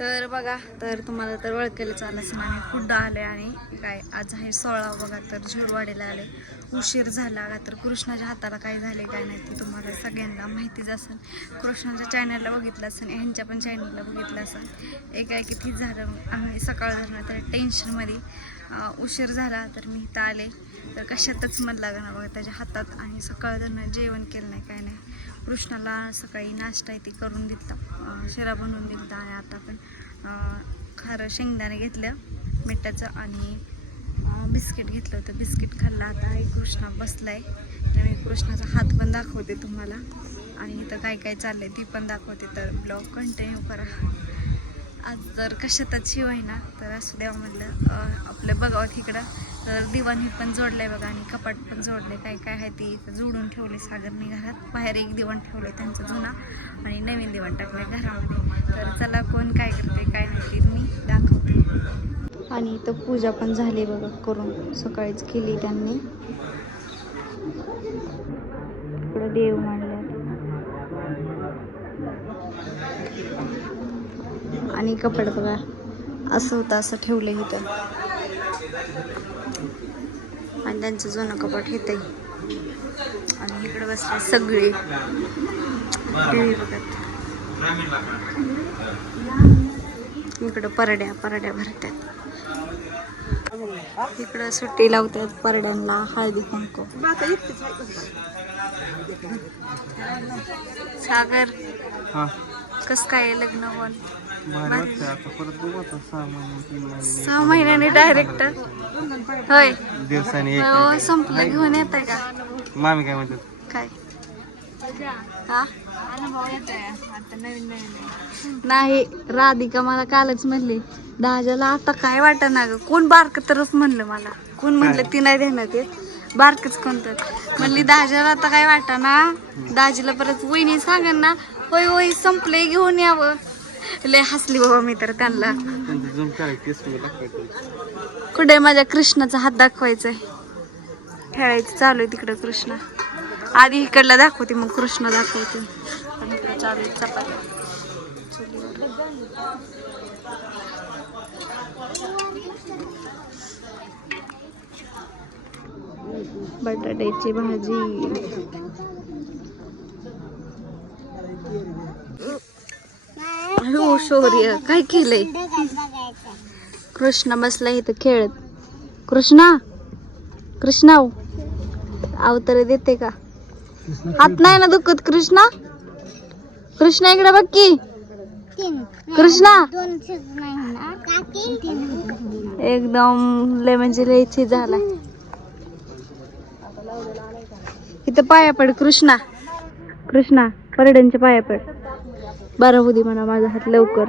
तर बघा तर तुम्हाला तर ओळखेल आलं असं आम्ही कुड्डा आले आणि काय आज आहे सोळा बघा तर झुडवाडीला आले उशीर झाला का तर कृष्णाच्या हाताला काय झाले काय नाही ते तुम्हाला सगळ्यांना माहितीच असेल. कृष्णाच्या चॅनलला बघितलं असेल ह्यांच्या पण चॅनलला बघितलं असेल. एक आहे की ठीक झालं आम्ही सकाळ झालं तर टेन्शनमध्ये उशीर झाला तर मी इथं आले. तर कशातच मन लागणार बघा त्याच्या हातात आणि सकाळ जेवण केलं नाही काय नाही. कृष्णाला सकाळी नाश्ता आहे ती करून दिला शिरा बनवून दिला आणि आता पण खारं शेंगदाणे घेतलं मिठाचं आणि बिस्किट घेतलं होतं. बिस्किट खाल्लं. आता एक कृष्णा बसला तर मी कृष्णाचा हात पण दाखवते तुम्हाला. आणि इथं काय काय चाललं आहे ती पण दाखवते. तर ब्लॉग कंटिन्यू करा. आज जर कशातच शिवाय ना. तर असू द्यावं म्हटलं आपलं बघावं तिकडं. तर दिवाणी पण जोडलंय बघा आणि कपाट पण जोडले काय काय आहे ते जोडून ठेवले सागरने घरात. बाहेर एक ठेवलं आहे त्यांचं जुना आणि नवीन दिवाण टाकलंय घरामध्ये. तर चला कोण काय करते काय नाही मी दाखवते. आणि इथं पूजा पण झाली बघा करून. सकाळीच केली त्यांनी. इकडं देव मांडलं. आणि कपड बघा. असं होतं असं ठेवलं इथं आणि त्यांचं जुनं कपाट येत आणि इकडे बसले सगळे. बघत. इकडं परड्या परड्या भरतात. इकडं सुट्टी लावतात परड्यांना हळदी कुंकू. सागर कस काय लग्न पण? सहा महिन्याने डायरेक्ट होय. दिवसाने हो संपलं घेऊन येत आहे का? मामी काय म्हणतात? काय? हा? नाही राधिका मला कालच म्हणली दाजाला आता काय वाटत ना ग कोण बारक तरच म्हणलं मला. कोण म्हणलं ती नाही देण्यात येत बारकच कोणतं म्हणली दाजाला आता काय वाटत ना दाजीला परत वहिनी सांगन ना. होय होय संपले घेऊन यावं. लय हसली बाबा मी तर त्यांना. दाखवायचं? कुठे माझ्या कृष्णाचा हात दाखवायचाय. खेळायचं चालू आहे तिकडं कृष्ण. आधी इकडला दाखवते मग कृष्ण दाखवते. इकडं चालू आहे. बटाट्याची भाजी. हो शौर्य काय केलंय? कृष्णा बसला इथं खेळत. कृष्णा? कृष्णा अवतार देते का? हात नाही ना दुखत कृष्णा? कृष्णा इकडे बघ की. कृष्णा? एकदम लय म्हणजे लयची झाला इथं पाया पड कृष्णा. कृष्णा परड्यांच्या पाया पड. बरं होऊ दे म्हणा माझा हात लवकर.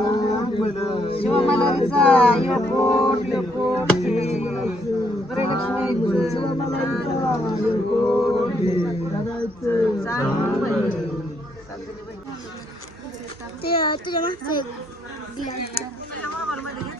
नाप लागेल जेवायला तुझ्या मागचं बाई आता दोन्हीकडे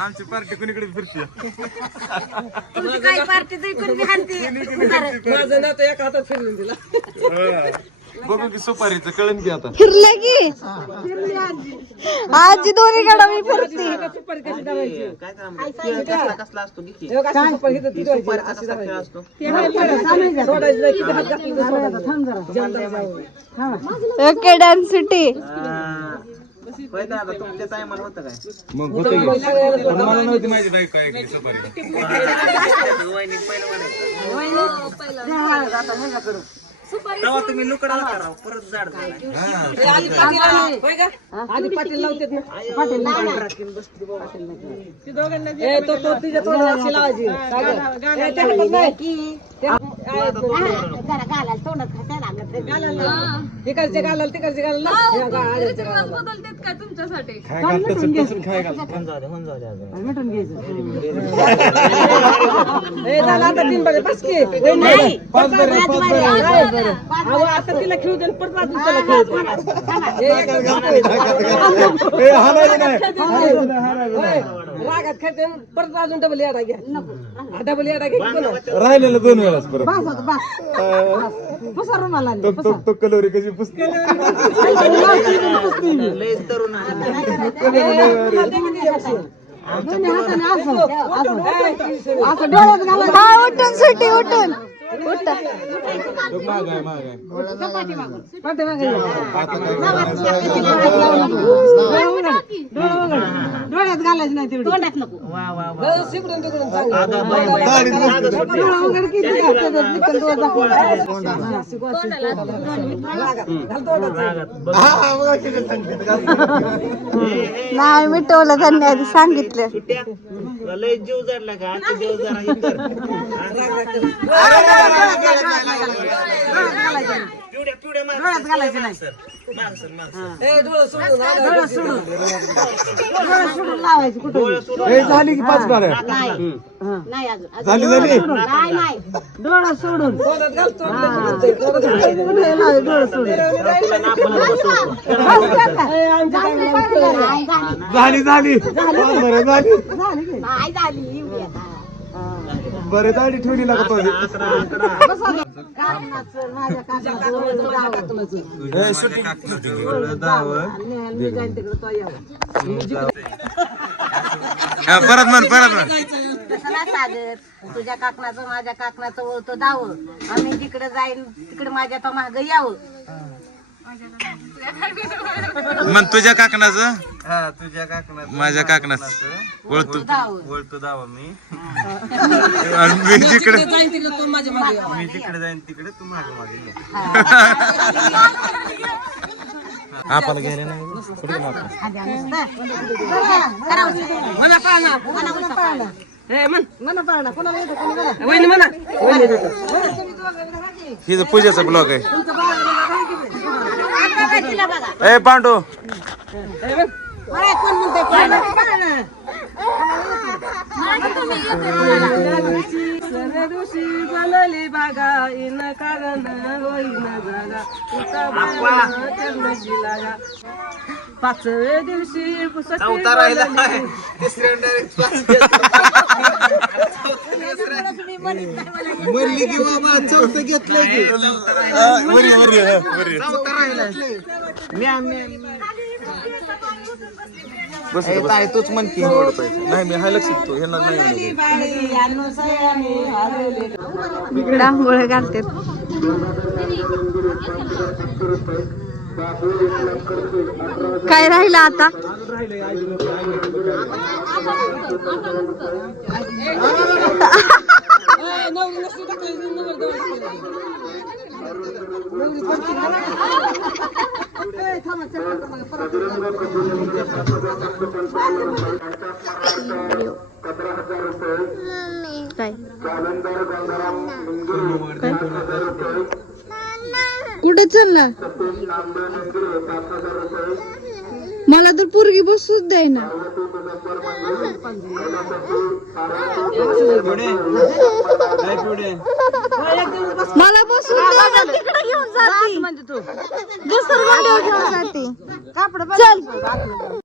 आमची पार्टी कुणीकडे फिरते? तुमची काही पार्टी तरी कोणी हाणते माझं नाव तर एका हातात फिरवून दिला. बघू की सुपारीचं कळण की आता. फिरलं की? आजी दोन्हीकडे मी फिरते. सुपारी कशी दाबायची? काय कसला कसला असतो की हे बघा, अशी सुपारी इथं तिथं व्हायची, अशी कसला खेळ दाबायची. असतो? ते हाय पडत. सोडायचं नाही, किती हात घातले तर सोडायचं. जनता जाऊ. ओके डान्स सुटी होय दादा तुमच्या टायमाला होतं काय? मग होतं की? पण मला नव्हती सुपारी वहिनी पहिलं म्हणायचं तेव्हा तुम्ही लुकडाला करा परत जाड झाला. हे. आधी पाटील? आधी पाटील लावतात ना. पाटील ए, तो तो तिच्या तोंडाला अशी लावायची काय गं? ए, नाही. तिकडचे घालाल तिकडचे घालाल घालाल. काय जाऊ दे जाऊ दे अगं. ए, झालं आता तीन बरे बस की ए, नाही. पाच बरे पाच बरे काय बरं? अहो, आता तिला खेळू दे त्याला खेळू दे. हे एकच घालतोय. ए, हाणायचं नाही हाणायचं नाही, हाणायचं होय. नाही. रागात आणि परत अजून डबल याडा घ्या. डबल याडा घ्या की पुन्हा. राहिलेलं दोन वेळाच परत. तो तो तो कलोरी कशी पुसते. हा उठून उठून. चांगलं. अगं बाई, बाई. दाढीत बसते. डोळा वगैरे किती घालतात, निकल डोळा दाखवला. अशी गोष्ट. रागात. घाल तोंडात. हा, बघा किती सांगते. नाही मिटवलं त्यांनी आधी सांगितलं जीव जडला का जीव जरा हे कर पिवड्या पिवड्या मार मार सर मार सर मार सर ए, डोळं सोडून, डोळं सोडून. डोळं सोडून लावायची कुठं डोळे सोडून ए, झाली की पाच बारा झाली झाली डोळा सोडून तोंडात घाल, तोंडात घाल. तोंडात घाल. डोळं सोडून. आपण बसवतो ए, आमच्या काय म्हणतो? झाली झाली पाच बरं झाली बरे दाढी ठेवली लागत परत म्हण परत म्हण. तुझ्या काकणाचं माझ्या काकणाचं ओळतो दाव आम्ही जिकडे जाईन तिकडे माझ्या तो माग यावं. म्हण तुझ्या काकणाचं? हा तुझ्या काकणात माझ्या काकणाचं. वळतू. दाव. बोलतो दावा मी. आणि मी जिकडे जाईन तिकडे. मी जिकडे जाईन तिकडे तू मागे मागे ये. आपल्याला घ्यायला नाही पाळणा. म्हणा पाळणा. वहिनी पूजाचा ब्लॉग आहे. ए पांडू. मला कोण म्हणते पाळणा? सर दिवशी बनली बागा इन कारण होईन जागा. उता बाळा चरणाची लागा पाचव्या दिवशी पुसकी चौथा राहिला बनली. तिसऱ्या direct पाच. म्हणली की बाबा चौथं घेतलंय की. वरी वरी हा, वरी चौथा राहिला मी आम्ही बस तूच म्हण की नाही मी हा लक्षात तो ह्यांना नाही म्हणत. बाळी आणू सयाने आलेले. डांगोळ घालते काय? राहिलं आता ना? काय कुठं चालला मला तर पोरगी बसूच द्याय ना मला बसून तिकडं घेऊन जाते. म्हणजे तू. घेऊन जाते. कापड चल.